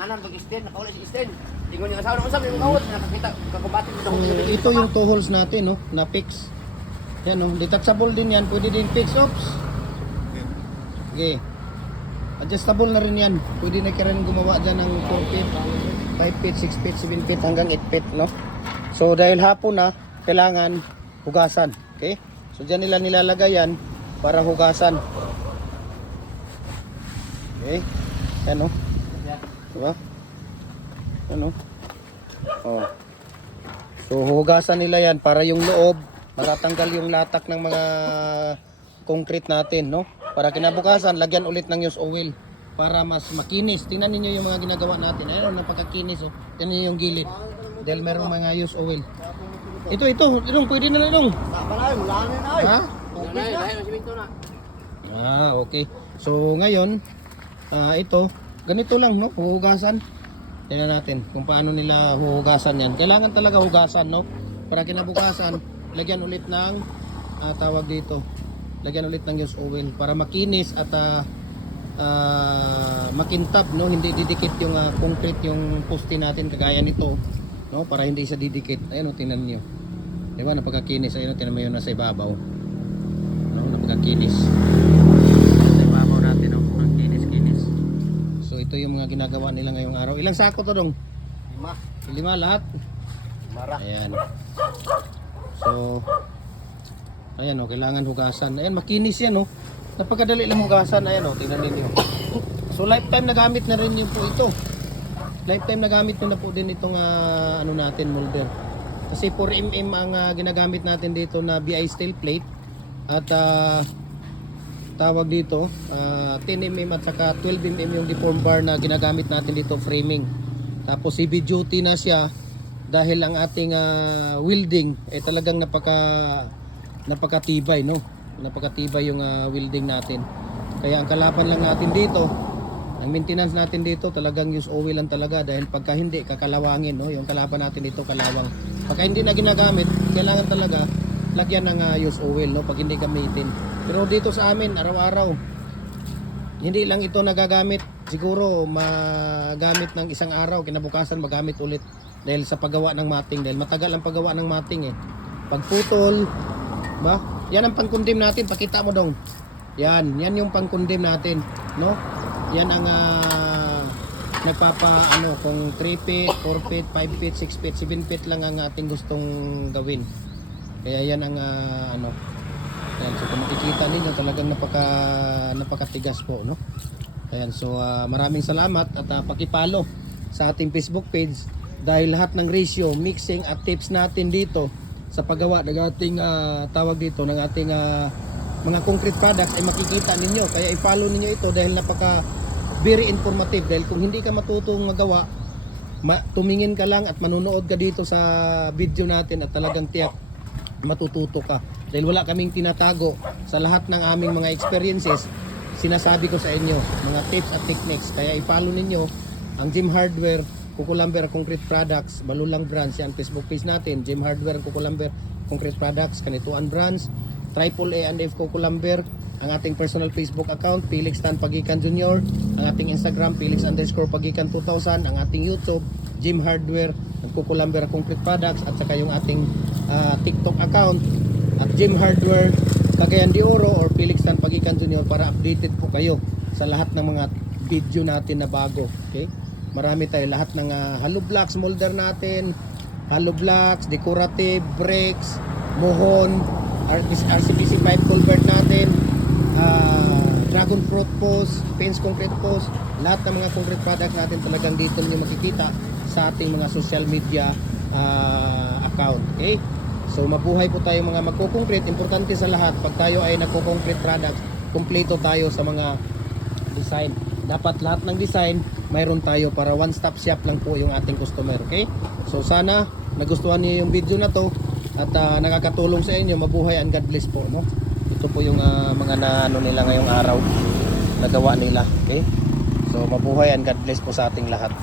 Nanganan pag-extend, nakaulit si extend. Tingon yung asawa ng usap, yung kawat, nakakita, kakubatin mo. So, ito yung two holes natin, no, na fix. Yan, no, detachable din yan, pwede din fix. Oops. Okay. Adjustable na rin yan. Pwede na rin gumawa dyan ng 4 feet, 5 feet, 6 feet, 7 feet, hanggang 8 feet, no. So, dahil hapon na, kailangan hugasan. Okay? So, dyan nila nilalagay yan para hugasan. Okay? Yan, no. Diba? Ano? Oh. So hugasan nila yan para yung loob matatanggal yung latak ng mga concrete natin, no? Para kinabukasan lagyan ulit ng used oil para mas makinis. Tingnan niyo yung mga ginagawa natin. Ayun, napakakinis, oh. Tingnan niyo yung gilid. Dahil merong mga used oil. Ito, Dong, pwede na lang, Dong. Balay, mula na yun ay. Ha? Dahil ang simento na. Ah, okay. So ngayon, ito, ganito lang, no? Huhugasan. Tingnan natin kung paano nila huhugasan yan. Kailangan talaga hugasan, no? Para kinabukasan, lagyan ulit ng tawag dito. Lagyan ulit ng used oil para makinis at makintab, no? Hindi didikit yung concrete yung poste natin kagaya nito, no? Para hindi siya didikit. Ayun, tingnan niyo. 'Di ba? Napakakinis. Ayun, tingnan mo 'yung nasa ibabaw. No, napakakinis. Nasa ibabaw natin, no? Ang kinis-kinis. So ito yung mga ginagawa nila ngayong araw. Ilang sako to, Dong? 5. 5 lahat. Mara. Ayan. So ayan, oh, kailangan hugasan. Ayan, makinis yan, oh. Napakadali lang hugasan. Ayan, oh, tingnan niyo. So lifetime na gamit na rin yun po ito. Lifetime na gamit na po din itong ano natin, molder. Kasi 4mm ang ginagamit natin dito na BI steel plate. At tawag dito 10mm at saka 12mm yung deform bar na ginagamit natin dito, framing. Tapos heavy duty na siya dahil ang ating welding ay talagang napakatibay, no? Napakatibay yung welding natin. Kaya ang kalaban lang natin dito, ang maintenance natin dito talagang use oil lang talaga, dahil pagka hindi kakalawangin, no? Yung kalaban natin dito kalawang. Pagka hindi na ginagamit, kailangan talaga lagyan ng use oil, no? Pag hindi gamitin. Pero dito sa amin araw-araw, hindi lang ito nagagamit, siguro magamit ng isang araw, kinabukasan magamit ulit dahil sa paggawa ng mating, dahil matagal ang paggawa ng mating, eh. Pagputol, ba? Yan ang pangkundim natin, pakita mo, Dong. Yan yung pangkundim natin, no? Yan ang nagpapa ano, kung 3 feet, 4 feet, 5 feet, 6 feet, 7 feet lang ang ating gustong gawin. Kaya yan ang ano. Ayan, so kung makikita ninyo talagang napakatigas po, no? Ayan, so maraming salamat at pakipalo sa ating Facebook page, dahil lahat ng ratio, mixing at tips natin dito sa paggawa ng ating tawag dito ng ating mga concrete products ay makikita ninyo. Kaya i-follow ninyo ito dahil very informative. Dahil kung hindi ka matutong magawa, tumingin ka lang at manonood ka dito sa video natin at talagang tiyak matututo ka. Dahil wala kaming tinatago sa lahat ng aming mga experiences. Sinasabi ko sa inyo mga tips at techniques. Kaya i-follow ninyo ang Gym Hardware, Kukulamber Concrete Products, Balulang Branch, yan Facebook page natin, Gym Hardware, Kukulamber Concrete Products, Kanituan Branch, AAA and F Kukulamber, ang ating personal Facebook account, Felix Tan Pagikan Jr., ang ating Instagram, Felix_Pagikan 2000, ang ating YouTube, Gym Hardware at Kukulamber Concrete Products, at saka yung ating TikTok account at Gym Hardware Cagayan de Oro or Felix Tan Pagikan Jr. para updated po kayo sa lahat ng mga video natin na bago. Okay? Marami tayo, lahat ng hollow blocks, molder natin, hollow blocks, decorative, bricks, mohon, RCPC pipe culvert natin, dragon fruit post, fence concrete post, lahat ng mga concrete products natin talagang dito niyo makikita sa ating mga social media account. Okay? So mabuhay po tayo mga magko-concrete. Importante sa lahat, pag tayo ay nagko-concrete products, kumpleto tayo sa mga design. Dapat lahat ng design mayroon tayo para one-stop shop lang po yung ating customer. Okay? So sana nagustuhan niyo yung video na to at nakakatulong sa inyo. Mabuhay and God bless po, no? Ito po yung mga ano nila ngayong araw, nagawa nila. Okay? So mabuhay and God bless po sa ating lahat.